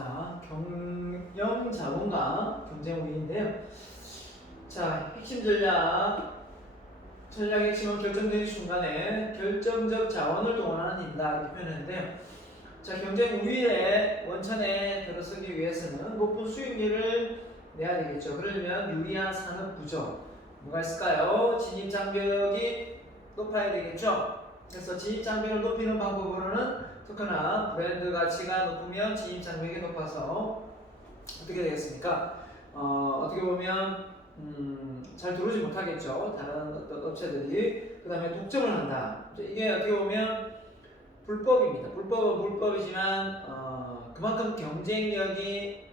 자, 경영 자본과 경쟁 우위인데요. 자, 핵심 전략 핵심은 결정적인 순간에 결정적 자원을 동원하는 힘이다 이렇게 표현했는데요. 자, 경쟁 우위의 원천에 들어서기 위해서는 높은 수익률을 내야 되겠죠. 그러려면 유리한 산업 구조 뭐가 있을까요? 진입 장벽이 높아야 되겠죠. 그래서 진입 장벽을 높이는 방법으로는 특히나 브랜드 가치가 높으면 진입 장벽이 높아서 어떻게 되겠습니까? 어떻게 보면 잘 들어오지 못하겠죠. 다른 어떤 업체들이. 그 다음에 독점을 한다. 이게 어떻게 보면 불법입니다. 불법은 불법이지만 그만큼 경쟁력이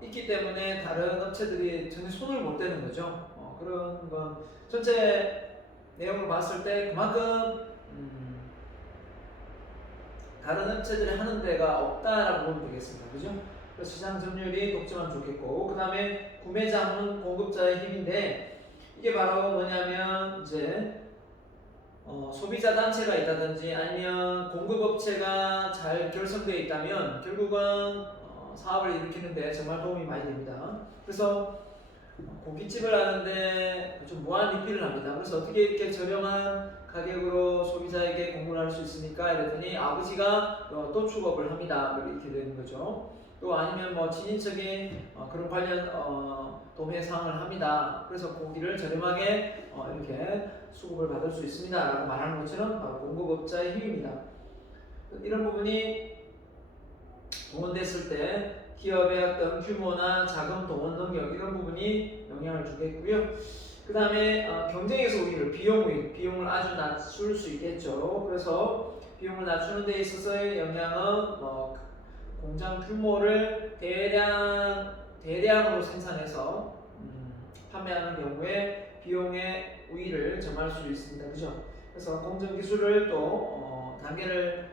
있기 때문에 다른 업체들이 전혀 손을 못 대는 거죠. 그런 건 전체 내용을 봤을 때 그만큼 다른 업체들이 하는 데가 없다라고 보면 되겠습니다. 그죠? 그래서 시장 점유율이 독점하면 좋겠고, 그 다음에 구매자는 공급자의 힘인데, 이게 바로 뭐냐면 이제 소비자 단체가 있다든지 아니면 공급업체가 잘 결성되어 있다면 결국은 사업을 일으키는데 정말 도움이 많이 됩니다. 그래서 고깃집을 하는데 좀 무한 리필을 합니다. 그래서 어떻게 이렇게 저렴한 가격으로 소비자에게 공급을 할 수 있습니까? 이랬더니 아버지가 또 축업을 합니다. 이렇게 되는 거죠. 또 아니면 뭐 친인척이 그런 관련 도매 사항을 합니다. 그래서 고기를 저렴하게 이렇게 수급을 받을 수 있습니다. 라고 말하는 것처럼 바로 공급업자의 힘입니다. 이런 부분이 동원됐을 때 기업의 어떤 규모나 자금 동원 능력 이런 부분이 영향을 주겠고요. 그 다음에 경쟁에서 우위를 비용을 아주 낮출 수 있겠죠. 그래서 비용을 낮추는 데 있어서의 영향은 공장 규모를 대량으로 생산해서 판매하는 경우에 비용의 우위를 점할 수 있습니다. 그죠? 그래서 공정 기술을 또 단계를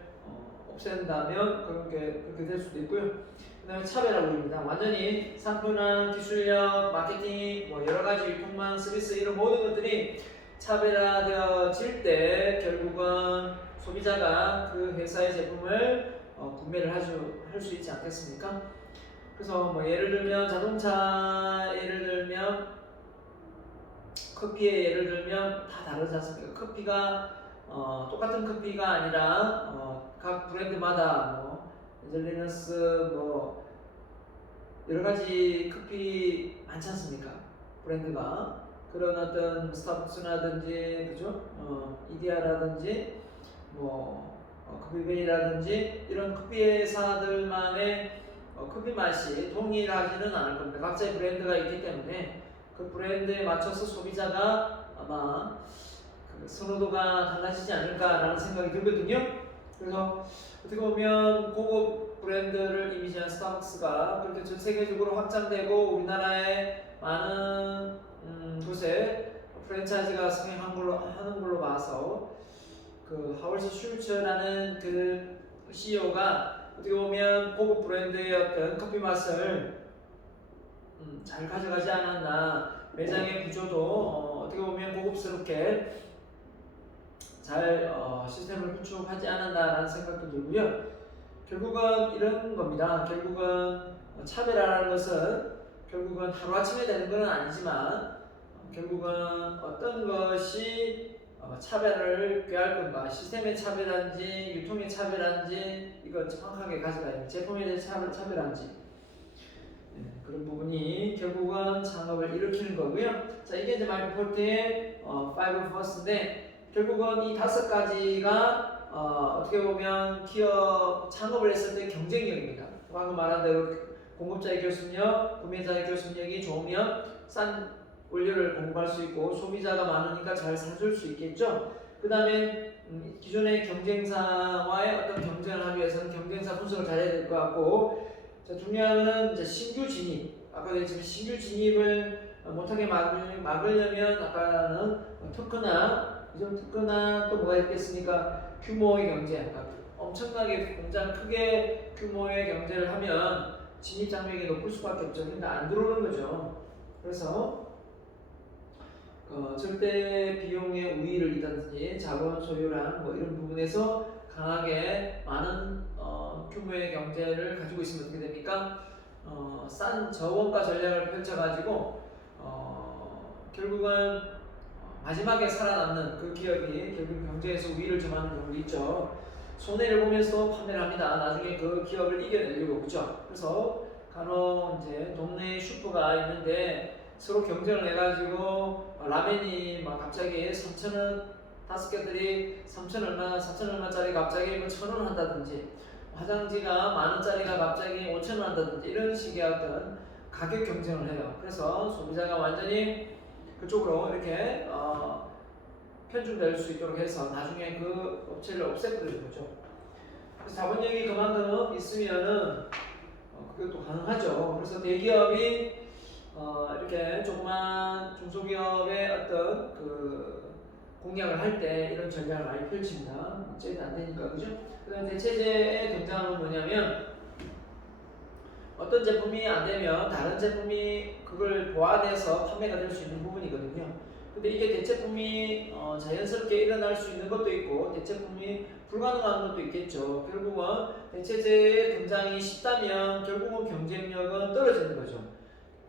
없앤다면 그렇게 될 수도 있고요. 그 다음에 차별화 우위입니다. 완전히 상품이나 기술력, 마케팅, 여러 가지 유통망, 서비스 이런 모든 것들이 차별화되어질 때 결국은 소비자가 그 회사의 제품을 구매를 할 수 있지 않겠습니까? 그래서 예를 들면 자동차 예를 들면 커피의 예를 들면 다 다르지 않습니까? 커피가 똑같은 커피가 아니라 각 브랜드마다 에젤리너스 여러 가지 커피 많지 않습니까? 브랜드가 그런 어떤 스타벅스라든지 그죠? 이디야라든지 커피베이라든지 이런 커피 회사들만의 커피 맛이 동일하지는 않을 겁니다. 각자의 브랜드가 있기 때문에 그 브랜드에 맞춰서 소비자가 아마 그 선호도가 달라지지 않을까라는 생각이 들거든요. 그래서 어떻게 보면 고급 브랜드를 이미지한 스타벅스가 그렇게 전 세계적으로 확장되고 우리나라의 많은 곳에 프랜차이즈가 승행하는 걸로 봐서 그 하월드 슐츠라는 그 CEO가 어떻게 보면 고급 브랜드의 어떤 커피 맛을 잘 가져가지 않았나. 매장의 구조도 어떻게 보면 고급스럽게 잘 시스템을 구축하지 않았나라는 생각도 들고요. 결국은 이런 겁니다. 결국은 차별화라는 것은 결국은 하루아침에 되는 건 아니지만 결국은 어떤 것이 차별을 꾀할 건가, 시스템의 차별한지 유통의 차별한지 이거 정확하게 가져가야 됩니다. 제품에 대해 차별한지 그런 부분이 결국은 창업을 일으키는 거고요. 자, 이게 이제 마이크로폴트의 5 First인데 결국은 이 5가지가 어떻게 보면 기업 창업을 했을 때 경쟁력입니다. 방금 말한 대로 공급자의 결속력, 구매자의 결속력이 좋으면 싼 원료를 공급할 수 있고 소비자가 많으니까 잘 사줄 수 있겠죠. 그 다음에 기존의 경쟁사와의 어떤 경쟁을 하기 위해서는 경쟁사 분석을 잘해야 될 것 같고, 자, 중요한 거는 이제 신규 진입. 아까 얘기했지만 신규 진입을 못하게 막으려면 아까는 특허나 또 뭐가 있겠습니까? 규모의 경제. 엄청나게 공장 크게 규모의 경제를 하면 진입 장벽이 높을 수밖에 없죠. 그러니까 안 들어오는 거죠. 그래서 절대 비용의 우위를 잇다든지 자본 소유랑 이런 부분에서 강하게 많은 규모의 경제를 가지고 있으면 어떻게 됩니까? 싼 저원가 전략을 펼쳐가지고 결국은 마지막에 살아남는 그 기업이 결국 경제에서 우위를 점하는 경우도 있죠. 손해를 보면서 판매를 합니다. 나중에 그 기업을 이겨내려고, 그죠? 그래서 간혹 이제 동네에 슈퍼가 있는데 서로 경쟁을 해가지고 라면이 막 갑자기 3,000원, 다섯 개들이 3,000 얼마, 4,000 얼마짜리 갑자기 뭐 1,000원 한다든지, 화장지가 10,000원짜리가 갑자기 5,000원 한다든지, 이런 식의 어떤 가격 경쟁을 해요. 그래서 소비자가 완전히 그쪽으로 이렇게 편중될 수 있도록 해서 나중에 그 업체를 없애버리는 거죠. 그래서 자본력이 그만큼 있으면은 그것도 가능하죠. 그래서 대기업이 이렇게 조그만 중소기업의 어떤 그 공략을 할 때 이런 전략을 많이 펼칩니다. 어쨌든 안 되니까, 그죠? 그다음 대체제의 등장은 뭐냐면, 어떤 제품이 안 되면 다른 제품이 그걸 보완해서 판매가 될 수 있는 부분이거든요. 근데 이게 대체품이 자연스럽게 일어날 수 있는 것도 있고 대체품이 불가능한 것도 있겠죠. 결국은 대체제의 등장이 쉽다면 결국은 경쟁력은 떨어지는 거죠.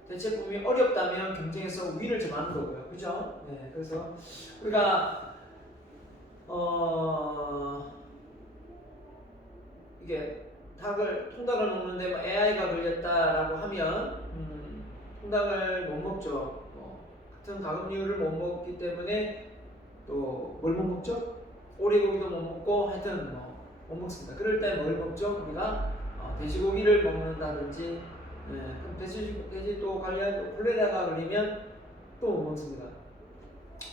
대체품이 어렵다면 경쟁에서 우위를 점하는 거고요. 그죠? 네, 그래서 우리가 이게 통닭을 먹는데 뭐 AI가 걸렸다라고 하면 통닭을 못 먹죠. 같은 가금류를 못 먹기 때문에 또 뭘 못 먹죠? 오리고기도 못 먹고 하여튼 못 먹습니다. 그럴 때 뭘 먹죠? 우리가 돼지고기를 먹는다든지, 그럼 돼지 또 관련 콜레라가 걸리면 또 못 먹습니다.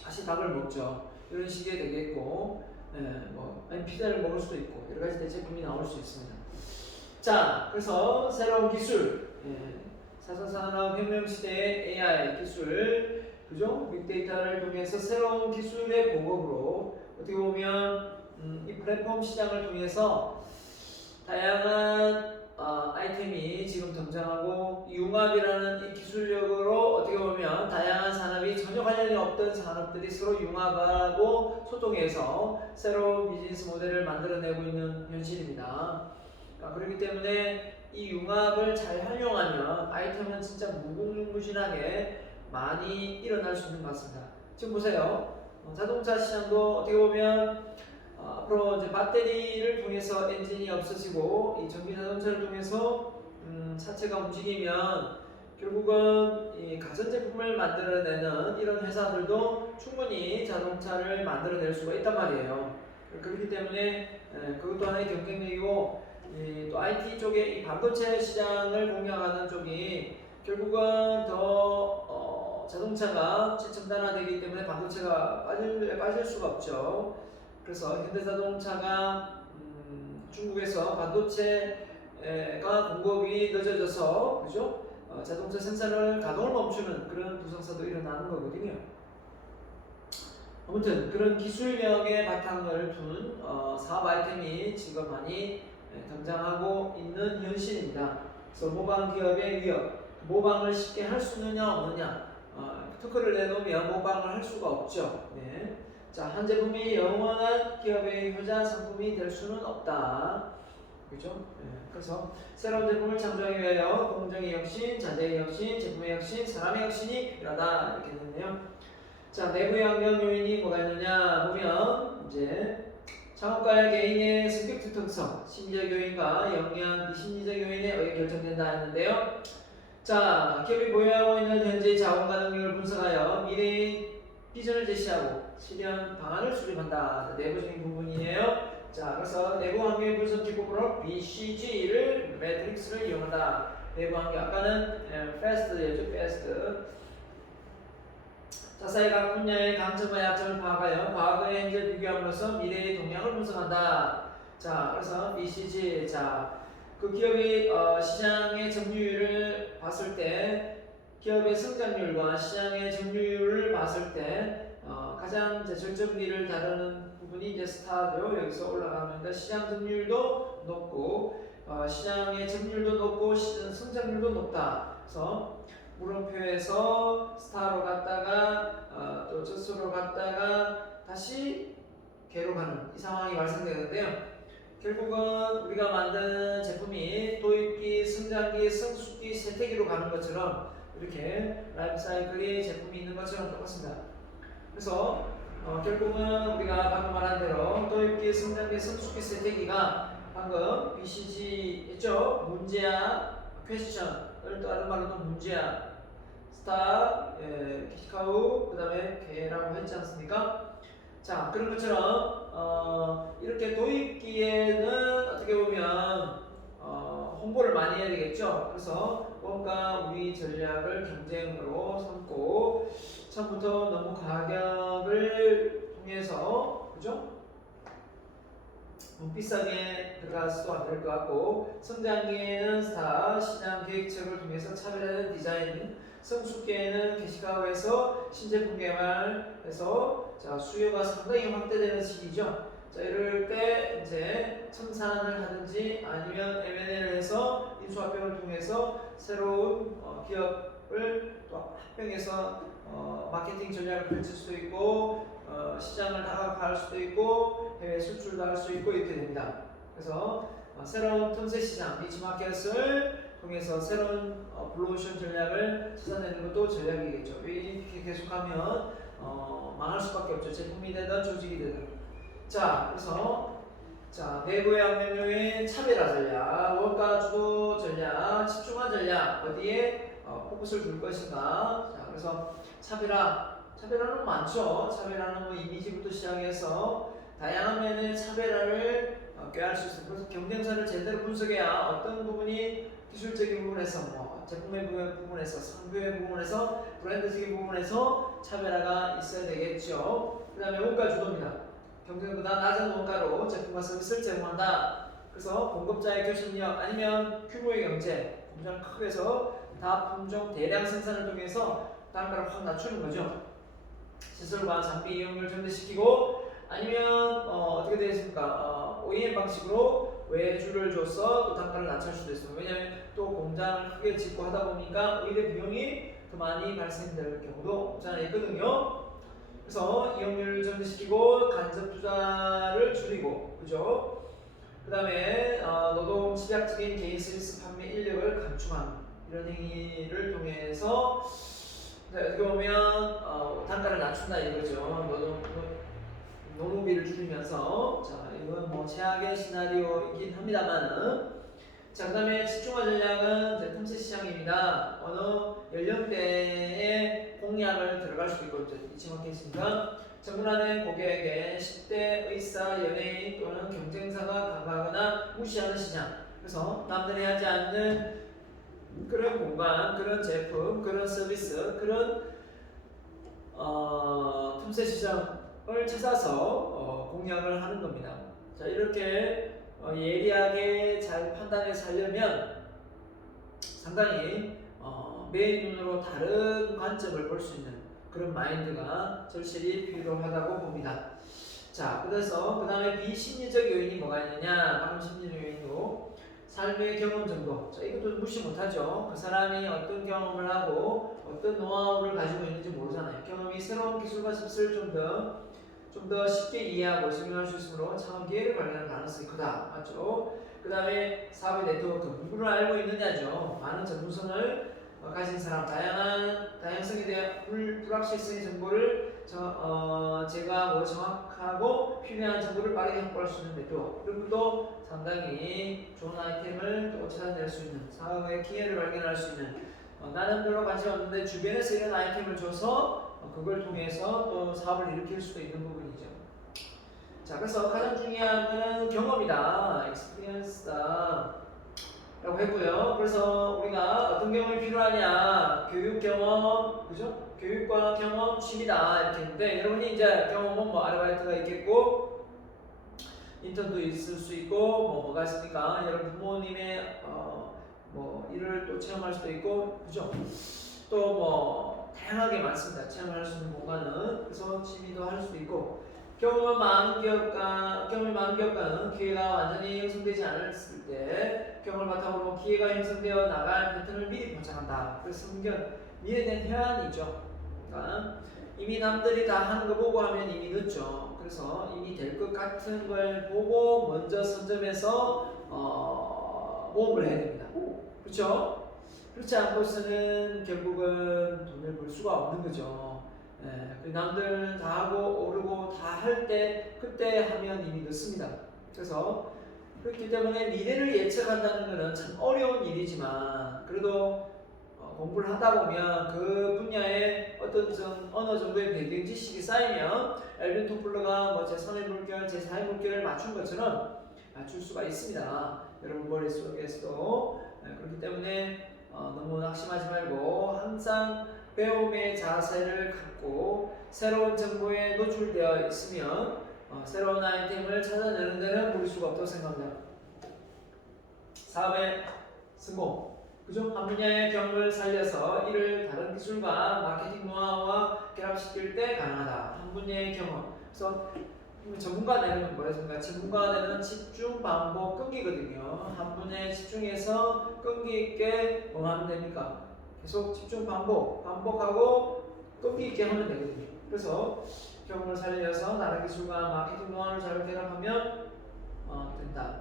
다시 닭을 먹죠. 이런 식이 되겠고, 아니 피자를 먹을 수도 있고 여러 가지 대체품이 나올 수 있습니다. 자, 그래서 새로운 기술, 4차 산업혁명 시대의 AI 기술, 그죠? 빅데이터를 통해서 새로운 기술의 보급으로 어떻게 보면 이 플랫폼 시장을 통해서 다양한 아이템이 지금 등장하고, 융합이라는 이 기술력으로 어떻게 보면 다양한 산업이 전혀 관련이 없던 산업들이 서로 융합하고 소통해서 새로운 비즈니스 모델을 만들어내고 있는 현실입니다. 그렇기 때문에 이 융합을 잘 활용하면 아이템은 진짜 무궁무진하게 많이 일어날 수 있는 것 같습니다. 지금 보세요. 자동차 시장도 어떻게 보면 앞으로 이제 배터리를 통해서 엔진이 없어지고 이 전기 자동차를 통해서 차체가 움직이면 결국은 이 가전제품을 만들어내는 이런 회사들도 충분히 자동차를 만들어낼 수가 있단 말이에요. 그렇기 때문에 그것도 하나의 경쟁력이고, 또 IT 쪽에 이 반도체 시장을 공략하는 쪽이 결국은 더 자동차가 최첨단화되기 때문에 반도체가 빠질 수가 없죠. 그래서 현대자동차가 중국에서 반도체가 공급이 늦어져서, 그죠? 자동차 생산을 가동을 멈추는 그런 부상사도 일어나는 거거든요. 아무튼 그런 기술력의 바탕을 둔 사업 아이템이 지금 많이 등장하고 있는 현실입니다. 그래서 모방 기업의 위협, 모방을 쉽게 할 수 있느냐 없느냐, 특허를 내놓으면 모방을 할 수가 없죠. 네. 자, 한 제품이 영원한 기업의 효자 상품이 될 수는 없다. 그죠? 네. 그래서 새로운 제품을 창조하기 위하여 공정의 혁신, 자재의 혁신, 제품의 혁신, 사람의 혁신이 필요하다. 이렇게 되네요. 자, 내부 영향 요인이 뭐가 있느냐 보면, 이제 창업가의 개인의 성격 특성, 심리적 요인과 영양, 비심리적 요인에 의해 결정된다 했는데요. 자, 기업이 보유하고 있는 현재의 자원과 능력을 분석하여 미래의 비전을 제시하고 실현 방안을 수립한다. 내부적인 부분이에요. 자, 그래서 내부 환경의 분석 기법으로 BCG를 매트릭스를 이용한다. 내부 환경, 아까는 FAST였죠, FAST. 자사의 각 분야의 강점과 약점을 파악하여 과거의 현재 비교함으로써 미래의 동향을 분석한다. 자, 그래서 BCG, 자, 그 기업이 시장의 점유율을 봤을 때, 기업의 성장률과 시장의 점유율을 봤을 때 가장 절정기를 다루는 부분이 이제 스타죠. 여기서 올라가면 시장 점유율도 높고 시장의 점유율도 높고 성장률도 높다. 그래서 물음표에서 스타로 갔다가 또 저수로 갔다가 다시 개로 가는 이 상황이 발생되는데요. 결국은 우리가 만든 제품이 도입기, 성장기, 성숙기, 세태기로 가는 것처럼 이렇게 라이프 사이클이 제품이 있는 것처럼 똑같습니다. 그래서 결국은 우리가 방금 말한 대로 도입기, 성장기, 성숙기, 세태기가 방금 BCG 했죠? 문제야, 퀘스천을 다른 말로는 문제야, 스타, 키카우, 그 다음에 개라고 했지 않습니까? 자, 그런 것처럼 이렇게 도입기에는 어떻게 보면 홍보를 많이 해야 되겠죠. 그래서 뭔가 우리 전략을 경쟁으로 삼고 처음부터 너무 가격을 통해서 그죠? 너무 비싸게 들어가서도 안 될 것 같고, 성장기에는 스타, 시장 계획책을 통해서 차별화된 디자인, 성숙기에는 게시카고에서 신제품 개발해서 자, 수요가 상당히 확대되는 시기죠. 자, 이럴 때 이제 청산을 하든지 아니면 M&A를 해서 인수합병을 통해서 새로운 기업을 또 합병해서 마케팅 전략을 펼칠 수도 있고 시장을 다각화할 수도 있고 해외 수출도 할 수 있고 이렇게 됩니다. 그래서 새로운 틈새 시장, 니치마켓을 통해서 새로운 블루오션 전략을 찾아내는 것도 전략이겠죠. 이렇게 계속하면 망할 수밖에 없죠. 제품이 되든 조직이 되든. 자, 그래서 내부의 항명료의 차별화 전략, 원가 주도 전략, 집중화 전략 어디에 포커스를 둘 것인가. 자, 그래서 차별화는 많죠. 차별화는 뭐 이미지부터 시작해서 다양한 면의 차별화를 꾀할 수 있습니다. 그래서 경쟁사를 제대로 분석해야 어떤 부분이 기술적인 부분에서 제품의 부분에서 상표의 부분에서 브랜드적인 부분에서 차별화가 있어야 되겠죠. 그 다음에 원가 주도입니다. 경쟁보다 낮은 원가로 제품과 서비스를 제공한다. 그래서 공급자의 교신력 아니면 규모의 경제, 공장 크게 해서 다품종 대량 생산을 통해서 단가를 확 낮추는 거죠. 시설과 장비 이용률을 증대시키고 아니면 어떻게 되어 있습니까? OEM 방식으로 외주를 줘서 또 단가를 낮출 수도 있습니다. 왜냐하면 또 공장을 크게 짓고 하다 보니까 오히려 비용이 더 많이 발생될 경우도 없지 않아 있거든요. 그래서 이용률을 증대시키고 간접 투자를 줄이고, 그죠? 그 다음에 노동 집약적인 개인 서비스 판매 인력을 감축하는 이런 행위를 통해서 어떻게 보면 단가를 낮춘다 이거죠. 노무비를 줄이면서. 자, 이건 뭐 최악의 시나리오이긴 합니다만은. 자, 그 다음에 집중화 전략은 틈새 시장입니다. 어느 연령대의 공약을 들어갈 수도 있고, 이치마켓이니까 정문화된 고객에게 10대 의사, 연예인 또는 경쟁사가 강하거나 무시하는 시장. 그래서 남들이 하지 않는 그런 공간, 그런 제품, 그런 서비스, 그런 틈새 시장을 찾아서 공략을 하는 겁니다. 자, 이렇게 예리하게 잘 판단해서 하려면 상당히 매인 눈으로 다른 관점을 볼 수 있는 그런 마인드가 절실히 필요하다고 봅니다. 자, 그래서 그 다음에 비심리적 요인이 뭐가 있느냐? 방금 심리적 요인도 삶의 경험 정도. 자, 이것도 무시 못하죠. 그 사람이 어떤 경험을 하고 어떤 노하우를 가지고 있는지 모르잖아요. 경험이 새로운 기술과 습을 좀 더 쉽게 이해하고 적용할 수 있으므로 창업 기회를 발견할 가능성이 크다. 맞죠? 그 다음에 사업의 네트워크. 누구를 알고 있느냐죠. 많은 전문성을 가진 사람, 다양성에 대한 불확실성의 정보를 제거하고 정확하고 필요한 정보를 빠르게 확보할 수 있는 네트워크. 그리고 또 상당히 좋은 아이템을 또 찾아낼 수 있는 사업의 기회를 발견할 수 있는 나는 별로 관심 없는데 주변에서 이런 아이템을 줘서 그걸 통해서 또 사업을 일으킬 수도 있는 부분이죠. 자, 그래서 가장 중요한 것은 경험이다. experience다. 라고 했고요. 그래서 우리가 어떤 경험이 필요하냐? 교육 경험, 그죠? 교육과 경험, 취미다. 이렇게 했는데, 여러분이 이제 경험은 뭐 아르바이트가 있겠고, 인턴도 있을 수 있고, 뭐가 있습니까? 여러분 부모님의 뭐 일을 또 체험할 수도 있고, 그죠? 또 뭐 다양하게 많습니다. 체험할 수 있는 공간은. 그래서 취미도 할 수도 있고, 경험이 많은 기업가는 기회가 완전히 형성되지 않았을 때 경험을 바탕으로 기회가 형성되어 나갈 패턴을 미리 포착한다. 그래서 미래에 대한 해안이죠. 그러니까 이미 남들이 다 하는 거 보고 하면 이미 늦죠. 그래서 이미 될 것 같은 걸 보고 먼저 선점해서 모험을 해야 됩니다. 그렇죠? 그렇지 않고서는 결국은 돈을 벌 수가 없는 거죠. 예, 남들 다 하고 오르고 다 할 때 그때 하면 이미 늦습니다. 그래서 그렇기 때문에 미래를 예측한다는 것은 참 어려운 일이지만 그래도 공부를 하다 보면 그 분야에 어느 정도의 배경 지식이 쌓이면 엘빈 토플러가 뭐 제3의 물결, 제4의 물결을 맞춘 것처럼 맞출 수가 있습니다. 여러분 머릿속에서도. 그렇기 때문에 너무 낙심하지 말고 항상 배움의 자세를 갖고 새로운 정보에 노출되어 있으면 새로운 아이템을 찾아내는 데는 무리 수가 없다고 생각합니다. 사업의 성공. 그죠? 한 분야의 경험을 살려서 이를 다른 기술과 마케팅 노하우와 결합시킬 때 가능하다. 한 분야의 경험. 그래서 전문가 되는 뭐였습니까? 전문가 되는 집중, 반복, 끈기거든요. 한 분야에 집중해서 끈기 있게 뭐 하면 됩니까? 계속 집중, 반복하고 끈기 있게 하면 되거든요. 그래서 경험을 살려서 다른 기술과 마케팅 노하우를 잘 결합하면 된다.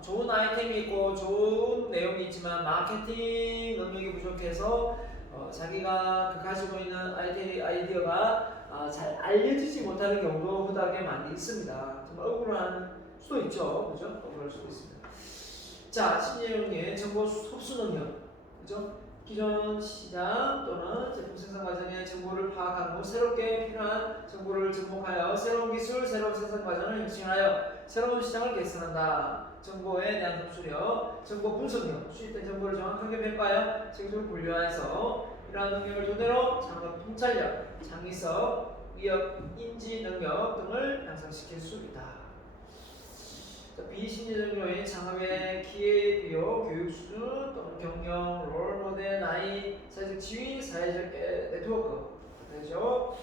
좋은 아이템이 있고 좋은 내용이 있지만 마케팅 능력이 부족해서 자기가 가지고 있는 아이디어가 잘 알려지지 못하는 경우도 허다하게 많이 있습니다. 정말 억울한 수도 있죠. 그죠? 억울할 수도 있습니다. 자, 심리력의 정보 흡수 능력. 그죠? 기존 시장 또는 제품 생산 과정의 정보를 파악하는 후 새롭게 필요한 정보를 접목하여 새로운 기술, 새로운 생산 과정을 혁신하여 새로운 시장을 개선한다. 정보에 대한 흡수력, 정보 분석력, 수집된 정보를 정확하게 평가하여 체계적으로 분류해서 이러한 능력을 토대로 창업 통찰력, 창의성, 위협 인지 능력 등을 향상시킬 수 있다. 비심리적 요인, 창업의 기회비용, 교육 수준 또는 경영, 롤모델, 나이, 사회적 지위, 사회적 네트워크 되죠.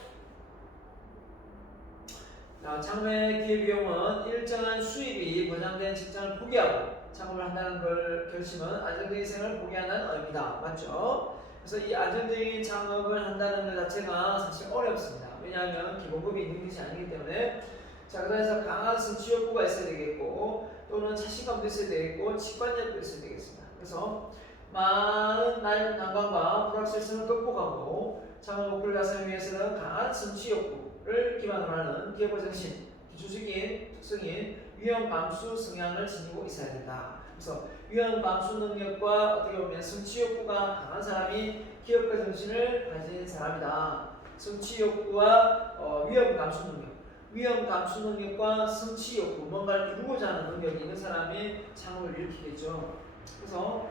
창업의 기회비용은 일정한 수입이 보장된 직장을 포기하고 창업을 한다는 걸 결심은 안정적인 생활을 포기한다는 의미다. 맞죠? 그래서 이 안정적인 창업을 한다는 것 자체가 사실 어렵습니다. 왜냐하면 기본급이 있는 것이 아니기 때문에. 자, 그래서 강한 성취 욕구가 있어야 되겠고 또는 자신감도 있어야 되겠고 직관력도 있어야 되겠습니다. 그래서 많은 난관과 불확실성을 극복하고 창업 목표를 달성하기 위해서는 강한 성취 욕구를 기반으로 하는 기업의 정신, 기초적인 특성인 위험 감수 성향을 지니고 있어야 된다. 그래서 위험 감수 능력과 어떻게 보면 성취 욕구가 강한 사람이 기업가 정신을 가진 사람이다. 성취 욕구와 위험 감수 능력. 위험 감수 능력과 성취 욕구, 뭔가를 이루고자 하는 능력이 있는 사람이 창업을 일으키겠죠. 그래서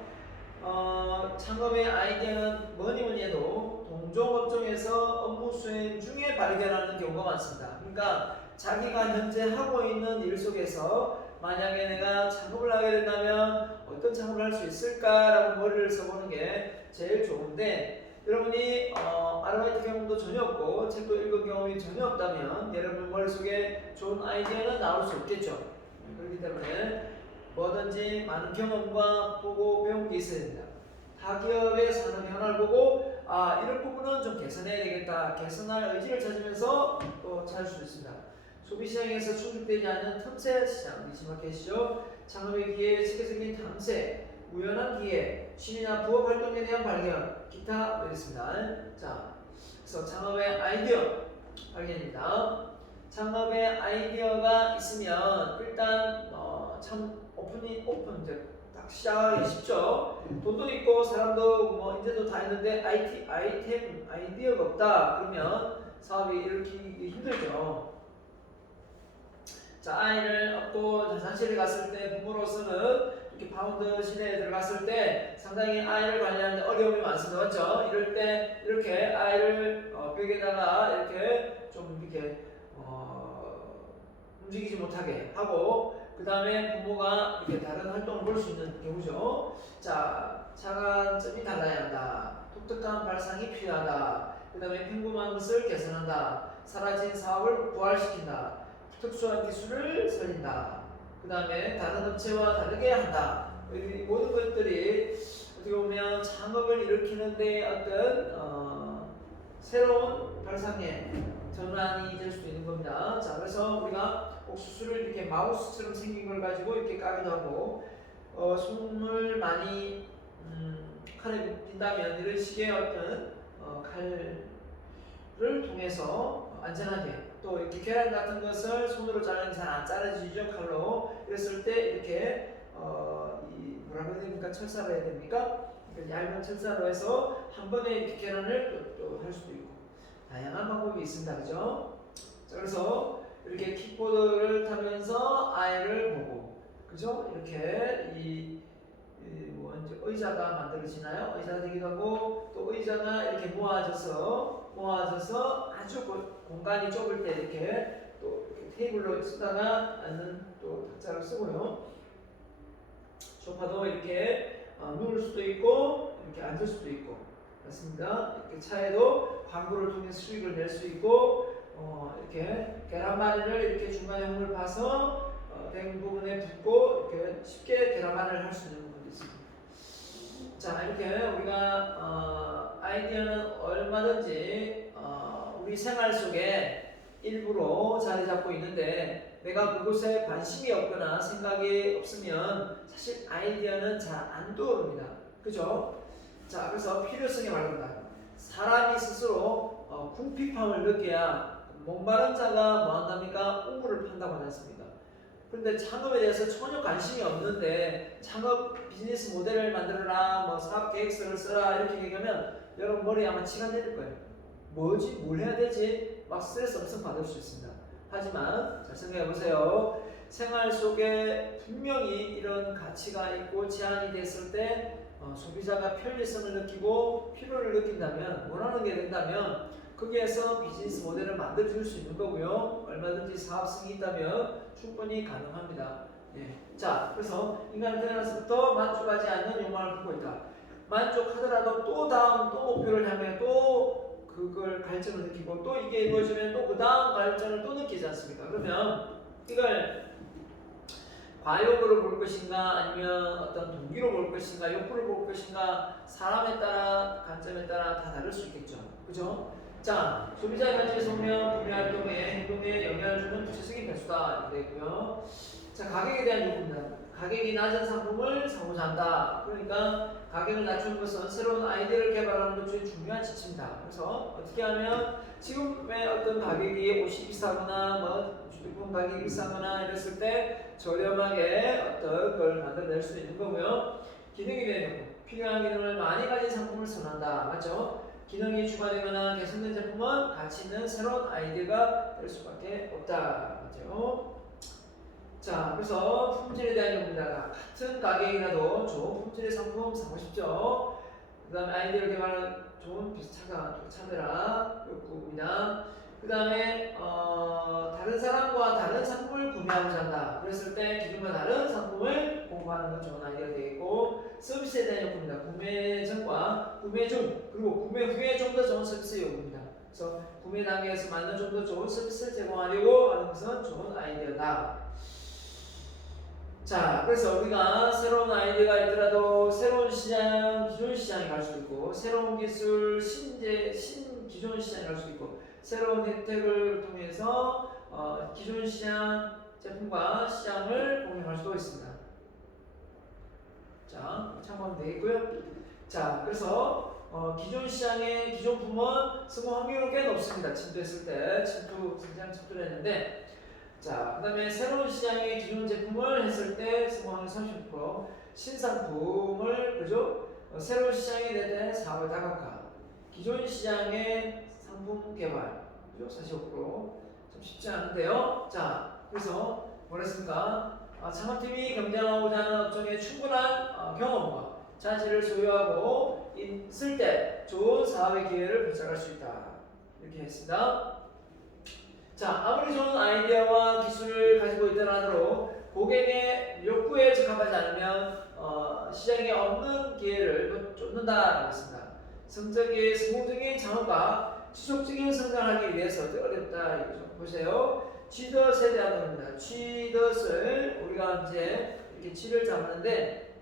창업의 아이디어는 뭐니 해도 동종업종에서 업무 수행 중에 발견하는 경우가 많습니다. 그러니까 자기가 현재 하고 있는 일 속에서 만약에 내가 창업을 하게 된다면 어떤 창업을 할 수 있을까라고 머리를 써보는 게 제일 좋은데 여러분이 아르바이트 경험도 전혀 없고 책도 읽은 경험이 전혀 없다면 여러분 머릿속에 좋은 아이디어는 나올 수 없겠죠. 그렇기 때문에 뭐든지 많은 경험과 보고 배운 게 있어야 됩니다. 타 기업의 산업 현황을 보고 이런 부분은 좀 개선해야 되겠다. 개선할 의지를 찾으면서 또 찾을 수 있습니다. 소비시장에서 충족되지 않는 틈새 시장, 니치마켓이죠. 창업의 기회, 세계적인 탐색, 우연한 기회, 취미나 부업 활동에 대한 발견, 기타 있습니다. 자, 그래서 창업의 아이디어 발견입니다. 창업의 아이디어가 있으면 일단 참 딱 시작하기 쉽죠. 돈도 있고 사람도 뭐 인재도 다 있는데 아이디어가 없다 그러면 사업이 일으키기 힘들죠. 자, 아이를 얻고 자산실에 갔을 때 부모로서는 이렇게 파운드 시내에 들어갔을 때 상당히 아이를 관리하는데 어려움이 많습니다. 맞죠? 이럴 때 이렇게 아이를 벽에다가 이렇게 좀 이렇게 움직이지 못하게 하고 그 다음에 부모가 이렇게 다른 활동을 볼 수 있는 경우죠. 자, 차관점이 달라야 한다. 독특한 발상이 필요하다. 그 다음에 평범한 것을 개선한다. 사라진 사업을 부활시킨다. 특수한 기술을 살린다. 그 다음에 다른 업체와 다르게 한다. 이 모든 것들이 어떻게 보면 창업을 일으키는데 어떤 새로운 발상의 전환이 될 수도 있는 겁니다. 자, 그래서 우리가 옥수수를 이렇게 마우스처럼 생긴 걸 가지고 이렇게 까기도 하고, 손을 많이 칼에 빈다면 이런 식의 어떤 칼을 통해서 안전하게, 또 이렇게 계란 같은 것을 손으로 자르면 잘 안 자르지죠, 칼로. 그랬을 때 이렇게 이 뭐라고 해야 됩니까? 철사로 해야 됩니까? 얇은 철사로 해서 한 번에 이렇게 계란을 또 할 수도 있고, 다양한 방법이 있습니다. 그죠? 자, 그래서 이렇게 킥보드를 타면서 아이를 보고, 그죠? 이렇게 뭐 이제 의자가 만들어지나요? 의자가 되기도 하고, 또 의자가 이렇게 모아져서 아주 공간이 좁을 때 이렇게 또 이렇게 테이블로 쓰다가 앉는 또 탁자를 쓰고요. 소파도 이렇게 누울 수도 있고 이렇게 앉을 수도 있고, 맞습니다. 이렇게 차에도 광고를 통해 수익을 낼 수 있고, 이렇게 계란말이를 이렇게 중간에 홈을 파서 된 부분에 붓고 이렇게 쉽게 계란말이를 할 수 있는 부분이 있습니다. 자, 이렇게 우리가 아이디어는 얼마든지 우리 생활 속에 일부로 자리 잡고 있는데, 내가 그곳에 관심이 없거나 생각이 없으면 사실 아이디어는 잘 안 떠오릅니다. 그죠? 자, 그래서 필요성에 말합니다. 사람이 스스로 궁핍함을 느껴야 목마른 자가 뭐 한답니까? 우물을 판다고 하지 않습니까? 그런데 창업에 대해서 전혀 관심이 없는데 창업 비즈니스 모델을 만들어라, 뭐 사업 계획서를 써라 이렇게 얘기하면 여러분 머리에 아마 치가 내릴 거예요. 뭐지? 뭘 해야 되지? 막 스트레스 엄청 받을 수 있습니다. 하지만 잘 생각해 보세요. 생활 속에 분명히 이런 가치가 있고 제한이 됐을 때 소비자가 편리성을 느끼고 필요를 느낀다면, 원하는 게 된다면 거기에서 비즈니스 모델을 만들어 줄 수 있는 거고요. 얼마든지 사업성이 있다면 충분히 가능합니다. 예. 자, 그래서 인간은 태어나서부터 만족하지 않는 욕망을 품고 있다. 만족하더라도 또 다음 또 목표를 향해 또 그걸 갈증을 느끼고, 또 이게 이루어지면 또 그 다음 갈증을 또 느끼지 않습니까? 그러면 이걸 과욕으로 볼 것인가, 아니면 어떤 동기로 볼 것인가, 욕구로 볼 것인가, 사람에 따라, 관점에 따라 다 다를 수 있겠죠. 그죠? 자, 소비자의 가치에서 오면 구매 활동의 행동에 영향을 주는 구체적인 변수다. 이렇게 되고요. 자, 가격에 대한 요구입니다. 가격이 낮은 상품을 사고자 한다. 그러니까 가격을 낮추는 것은 새로운 아이디어를 개발하는 것 중에 중요한 지침이다. 그래서 어떻게 하면 지금의 어떤 가격이 옷이 비싸거나 뭐 주택품 가격이 비싸거나 이랬을 때 저렴하게 어떤 걸 만들어낼 수 있는 거고요. 기능에 대한 요구. 필요한 기능을 많이 가진 상품을 선호한다. 맞죠? 기능이 추가되거나 개선된 제품은 가치 있는 새로운 아이디어가 될 수밖에 없다. 맞죠? 자, 그래서 품질에 대한 요구입니다. 같은 가격이라도 좋은 품질의 상품 사고 싶죠. 그 다음에 아이디어를 개발하는 좋은 비슷하다, 찾으라 욕구입니다. 그 다음에 다른 사람과 다른 상품을 구매하고자 한다. 그랬을 때 기존과 다른 상품을 공부하는 건 좋은 아이디어가 되겠고, 서비스에 대한 요구입니다. 구매 전과 구매 중, 그리고 구매 후에 좀 더 좋은 서비스 요구입니다. 그래서 구매 단계에서 맞는 좀 더 좋은 서비스를 제공하려고 하는 것은 좋은 아이디어다. 자, 그래서 우리가 새로운 아이디어가 있더라도 새로운 시장, 기존 시장에 갈 수 있고, 새로운 기술, 기존 시장에 갈 수 있고, 새로운 혜택을 통해서 기존 시장 제품과 시장을 공유할 수도 있습니다. 자, 참고하면 되겠고요. 자, 그래서 기존 시장의 기존 품은 성공 확률은 꽤 높습니다. 침투했을 때, 성장 침투를 했는데, 자, 그 다음에 새로운 시장의 기존 제품을 했을 때 성공률 30%, 신상품을, 그죠? 새로운 시장이 될 때 사업을 다각화, 기존 시장의 상품 개발, 그죠? 45%. 좀 쉽지 않은데요. 자, 그래서 뭐랬습니까? 창업팀이 경쟁하고자 하는 업종에 충분한 경험과 자질을 소유하고 있을 때 좋은 사업의 기회를 포착할 수 있다. 이렇게 했습니다. 자, 아무리 좋은 아이디어와 기술을 가지고 있더라도 고객의 욕구에 적합하지 않으면 시장에 없는 기회를 쫓는다라고 했습니다. 성공적인 창업가 지속적인 성장하기 위해서 어렵다. 이거 보세요. 쥐덫에 대한 겁니다. 쥐덫을 우리가 이제 이렇게 쥐를 잡는데,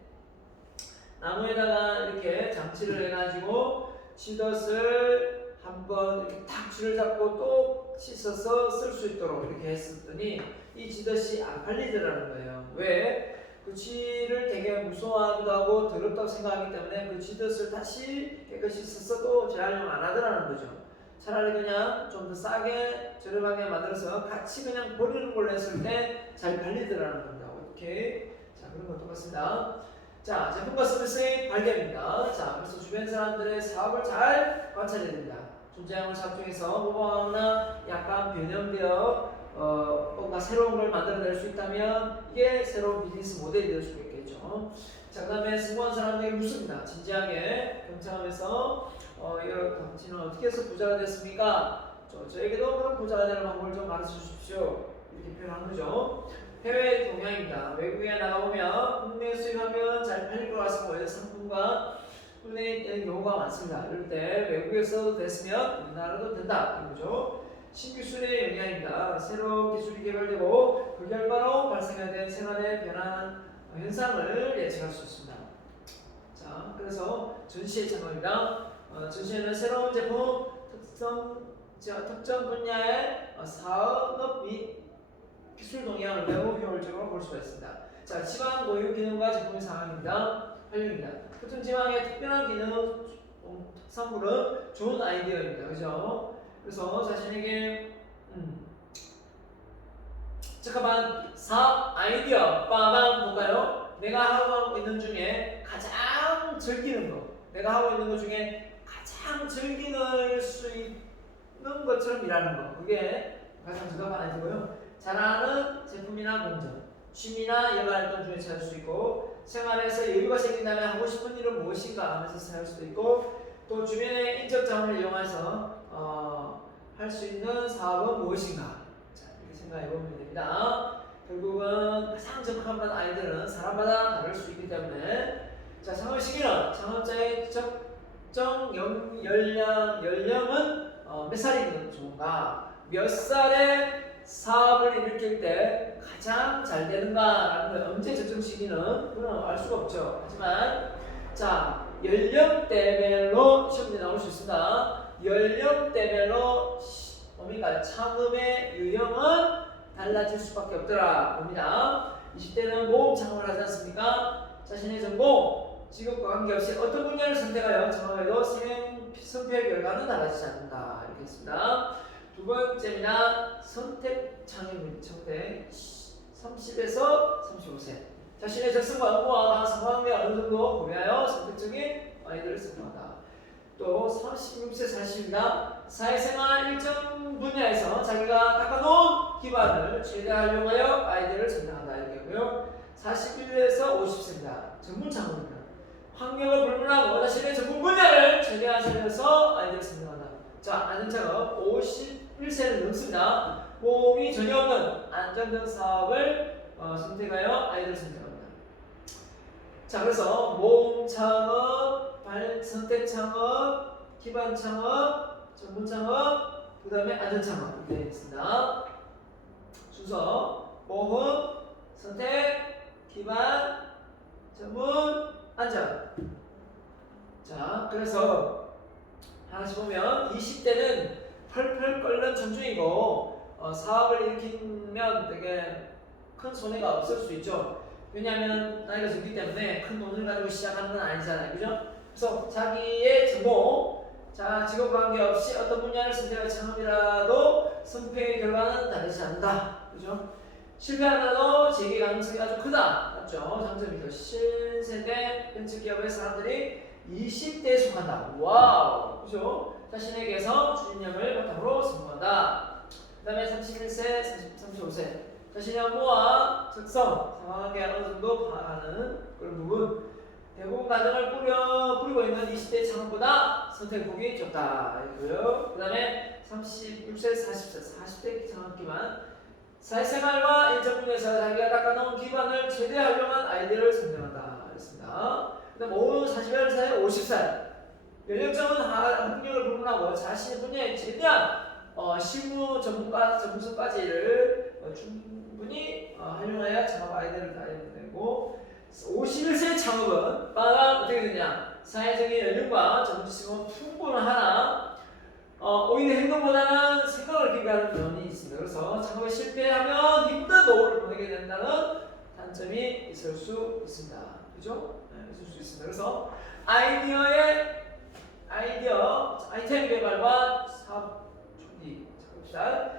나무에다가 이렇게 장치를 해가지고 쥐덫을 한번 이렇게 탁 줄을 잡고 또 씻어서 쓸 수 있도록 이렇게 했었더니 이 지덧이 안 팔리더라는 거예요. 왜? 그 쥐를 되게 무서워하기도 하고 더럽다고 생각하기 때문에 그 쥐덫을 다시 깨끗이 씻어도 재활용 안 하더라는 거죠. 차라리 그냥 좀 더 싸게 저렴하게 만들어서 같이 그냥 버리는 걸로 했을 때 잘 팔리더라는 겁니다. 오케이. 자, 그런 거 똑같습니다. 자, 제품과 서비스의 발견입니다. 자, 그래서 주변 사람들의 사업을 잘 관찰해야 됩니다. 존재하는 사업 중에서 뭐뭐하거나 약간 변형되어 뭔가 새로운 걸 만들어낼 수 있다면 이게 새로운 비즈니스 모델이 될 수 있겠죠. 자, 그 다음에 성공한 사람들에게 묻습니다. 진지하게 경청하면서 이거 당신은 어떻게 해서 부자가 됐습니까? 저에게도 그런 부자가 되는 방법을 좀 가르쳐 주십시오. 이렇게 표현한 거죠. 해외 동향입니다. 외국에 나가보면 국내 수입하면 잘 팔릴 것 같습니다. 오히려 상품과 국내에 경우가 많습니다. 이럴 때 외국에서도 됐으면 우리나라도 된다. 이거죠. 신기술의 영향입니다. 새로운 기술이 개발되고 그 결과로 발생해야 될 생활의 변화한 현상을 예측할 수 있습니다. 자, 그래서 전시의 참고입니다. 전시회는 새로운 제품, 특정 분야의 사업 및 기술 동향을 매우 효율적으로 볼 수가 있습니다. 자, 지방 고유 기능과 제품의 상황입니다. 활용입니다. 특정 지방의 특별한 기능, 특산물은 좋은 아이디어입니다. 그죠? 그래서 자신에게 잠깐만 사업 아이디어 빠방 볼까요? 내가 하고 있는 중에 가장 즐기는 거, 내가 하고 있는 것 중에 가장 즐길 수 있는 것처럼 일하는 거, 그게 가장 적합한 아이디어고요. 잘하는 제품이나 공정, 취미나 여가활동 중에 찾을 수 있고, 생활에서 여유가 생긴다면 하고 싶은 일은 무엇인가 하면서 생각할 수도 있고, 또 주변의 인적 자원을 이용해서 할 수 있는 사업은 무엇인가, 자, 이렇게 생각해 보면 됩니다. 결국은 가장 적합한 아이들은 사람마다 다를 수 있기 때문에, 자, 창업 시기는 창업자의 적정 연령은 몇 살이면 좋은가, 몇 살에 사업을 일으킬 때 가장 잘 되는가라는 걸 언제 적정 시기는 그건 알 수가 없죠. 하지만 자, 연령대별로 시험에 나올 수 있습니다. 연령대별로 뭡니까? 창업의 유형은 달라질 수밖에 없더라 봅니다. 20대는 모험 창업을 하지 않습니까? 자신의 전공, 직업과 관계없이 어떤 분야를 선택하여 창업해도 선택 결과는 달라지지 않는다. 이렇게 했습니다. 두 번째입니다. 선택 창의입니다. 선택 30에서 35세. 자신의 적성과 업무와 상황에 어느 정도 고려하여 선택적인 아이디어를 선택한다. 또 36세 40입니다. 사회생활 일정 분야에서 자기가 닦아놓은 기반을 최대한 활용하여 아이디어를 선택한다. 이렇게고요. 41에서 50세입니다. 전문 창업입니다. 환경을 불문하고 자신의 전문 분야를 최대한 살려서 아이디어를 선택한다. 자, 안전창업 51세는 넘습니다. 보험이 전혀 없는 안전등 사업을 선택하여 아이디어를 선택합니다. 자, 그래서 모험 창업, 선택 창업, 기반 창업, 전문 창업, 그 다음에 안전 창업 이렇게 되어 있습니다. 순서 모험, 선택, 기반, 전문, 안전. 자, 그래서 하나씩 보면 20대는 펄펄 끓는 청춘이고 사업을 일으키면 되게 큰 손해가 없을 수 있죠. 왜냐하면 나이가 적기 때문에 큰 돈을 가지고 시작하는 건 아니잖아요. 그죠? 그래서 자기의 전공, 자, 직업 관계없이 어떤 분야를 선택할 창업이라도 선택의 결과는 다르지 않는다. 그죠? 실패하더라도 재기 가능성이 아주 크다. 맞죠? 장점이죠. 신세대 벤처기업의 사람들이 20대에 속한다. 와우! 그죠? 자신에게서 추진력을 바탕으로 성공한다. 그 다음에 31세, 35세. 자신의 업무와 적성, 상황에 어느 정도 파악하는 그런 부분. 대부분 가정을 꾸리고 있는 20대 창업보다 선택폭이 적다. 이고요. 그 다음에 36세, 40대 창업 기반. 사회생활과 인적분야에서 자기가 닦아놓은 기반을 최대한 활용한 아이디어를 선정한다. 그렇습니다. 그 다음 40살, 50살. 연령적은 학력을 불문하고 자신의 분야에 최대한 실무 전문성까지를 충분히 활용해야 창업 아이디어를 다해내고 51세 창업은 어떻게 되냐? 사회적인 연륜과 전문 지식은 풍부하나 오히려 행동보다는 생각을 기록하는 면이 있습니다. 그래서 창업에 실패하면 힘든 노후를 보내게 된다는 단점이 있을 수 있습니다. 그죠? 네, 있을 수 있습니다. 그래서 아이템 개발과 사업 초기. 자,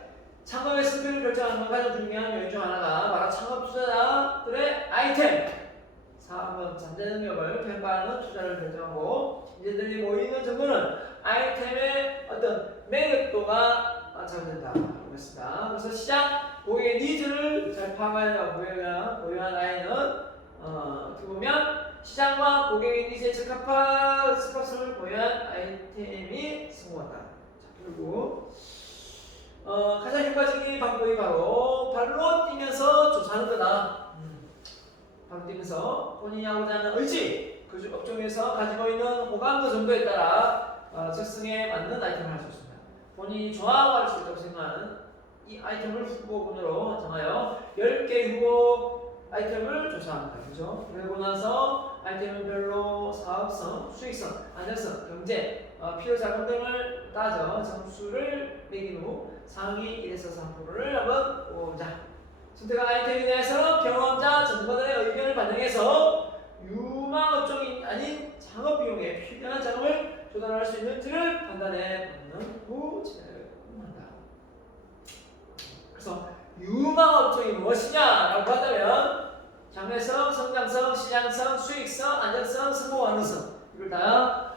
창업의 승패를 결정하는 가장 중요한 요인 중 하나가 바로 창업 투자자들의 아이템, 사업 잠재 능력을 평가하는 투자를 결정하고 이들이 모이는 정보는 아이템의 어떤 매력도가 작용된다. 그렇습니다. 그래서 시장 고객의 니즈를 잘 파악하여 보유한 아이는 어떻게 보면 시장과 고객의 니즈에 적합한 스팟을 보유한 아이템이 성공한다. 자, 그리고 가장 효과적인 방법이 바로 발로 뛰면서 조사하는 거다. 발로 뛰면서 본인이 하고자 하는 의지, 그 업종에서 가지고 있는 호감도 정도에 따라 적성에 맞는 아이템을 할 수 있습니다. 본인이 좋아할 수 있다고 생각하는 이 아이템을 후보군으로 정하여 10개 후보 아이템을 조사합니다. 그죠? 그러고 나서 아이템별로 사업성, 수익성, 안정성, 경제, 필요 자금 등을 따져 점수를 매긴 후 상위 1에서 3%를 한번 뽑자. 선택한 아이템에 대해서 경험자, 전문가들의 의견을 반영해서 유망 업종이 아닌 창업 비용에 필요한 자금을 조달할 수 있는지를 판단해 보는 후 진행을 한다. 그래서 유망 업종이 무엇이냐라고 한다면 장래성, 성장성, 시장성, 수익성, 안정성, 성공 가능성 이걸 다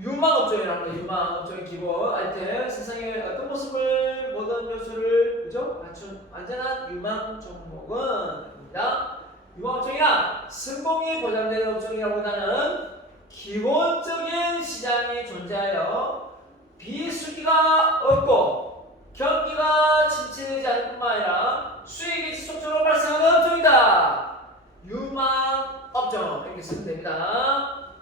유망 업종이라고 해요. 유망 업종의 기본 아이템 세상의 어떤 모습을 모든 요소를 그죠? 맞춘 안전한 유망 종목은입니다. 유망 업종이란 성공이 보장되는 업종이라보다는 기본적인 시장이 존재하여 비수기가 없고 경기가 침체되지 않을 뿐만 아니라 수익이 지속적으로 발생하는 업종이다. 유망 업종 이렇게 쓰면 됩니다.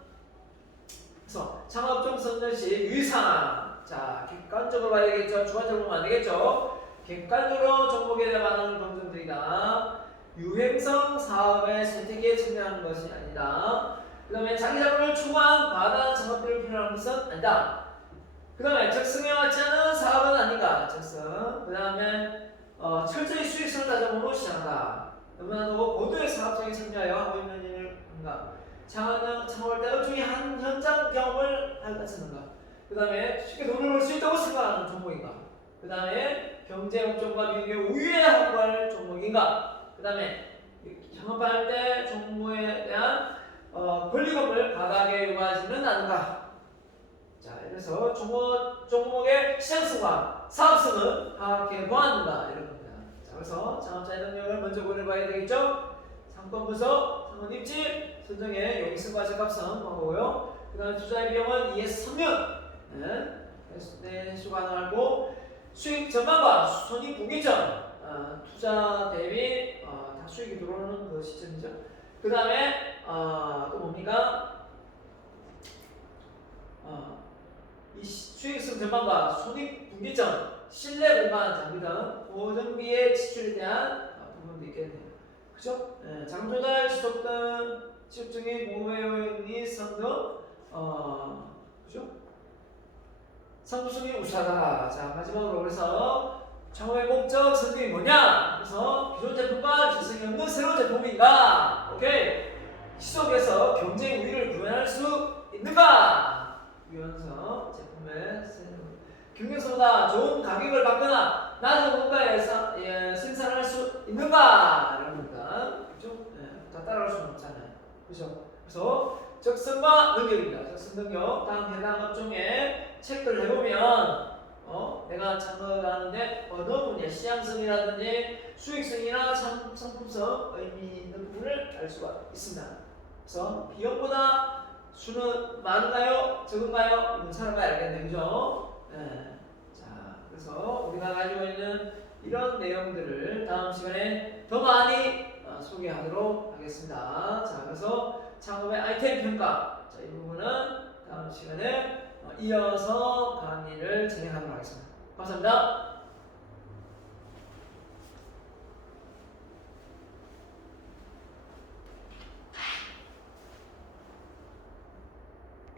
그래서 창업종 선정 시 유의사항. 자, 객관적으로 봐야 되겠죠. 주관적으로 보면 안 되겠죠. 객관적으로 종목에 대한 반응을 검증드리다. 유행성 사업의 선택에 참여하는 것이 아니다. 그 다음에 자기 자본을 초과한 과다한 창업비를 필요한 것은 아니다. 그 다음에 적성에 맞지 않은 사업은 아닌가. 적성. 그 다음에 철저히 수익성을 다져보고 시작한다. 너무나도 고도의 사업성에 참여하여 하고 있는 일을 한가. 창업할 때 업종이 한 현장 경험을 할 것인가. 그 다음에 쉽게 돈을 벌 수 있다고 생각하는 종목인가. 그 다음에 경제 업종과 비교해 우위에 하고 갈 종목인가. 그 다음에 창업할 때 종목에 대한 권리금을 과다하게 요구하지는 않은가. 자, 그래서 종목의 시장성과 사업성을 파악해 보았는가 이런 겁니다. 자, 그래서 창업자의 능력을 먼저 고려해봐야 되겠죠. 상권 분석, 상권 입지, 선정의 용익성과 적합성 방법이고요. 그 다음에 투자의 비용은 2에서 3년 네, 해수 가능하고 수익 전망과 손익 분기점 투자 대비 다 수익이 들어오는 그 시점이죠. 그 다음에 또 뭡니까? 이 수익성 전망과 손익 분기점, 신뢰 공간 장비 등 고정비의 지출에 대한 부분도 있겠네요. 그죠? 자금 조달, 지속 등 지속 중인 공모의 요인이 성등 그죠? 상부성이 우수하다. 자, 마지막으로 그래서 창업의 목적, 성격이 뭐냐? 그래서 기존 제품과 질성이 없는 새로운 제품인가? 오케이. 시속에서 경쟁 우위를 구현할 수 있는가? 유연성 제품의 경쟁성보다 좋은 가격을 받거나 낮은 원가에 생산할 수 있는가? 이런 겁니다. 그죠? 다 따라갈 수는 없잖아요. 그죠? 그래서 적성과 능력입니다. 적성 능력. 다음 해당 업종에 체크를 해보면 내가 참가하는데 어느 분야 시장성이라든지 수익성이나 상품성 의미 있는 부분을 알 수가 있습니다. 그래서 비용보다 수는 많은가요? 적은가요? 이건 사람마다 알겠네요. 그죠? 네. 자, 그래서 우리가 가지고 있는 이런 내용들을 다음 시간에 더 많이 소개하도록 하겠습니다. 자, 그래서 창업의 아이템 평가. 자, 이 부분은 다음 시간에 이어서 강의를 진행하도록 하겠습니다. 감사합니다.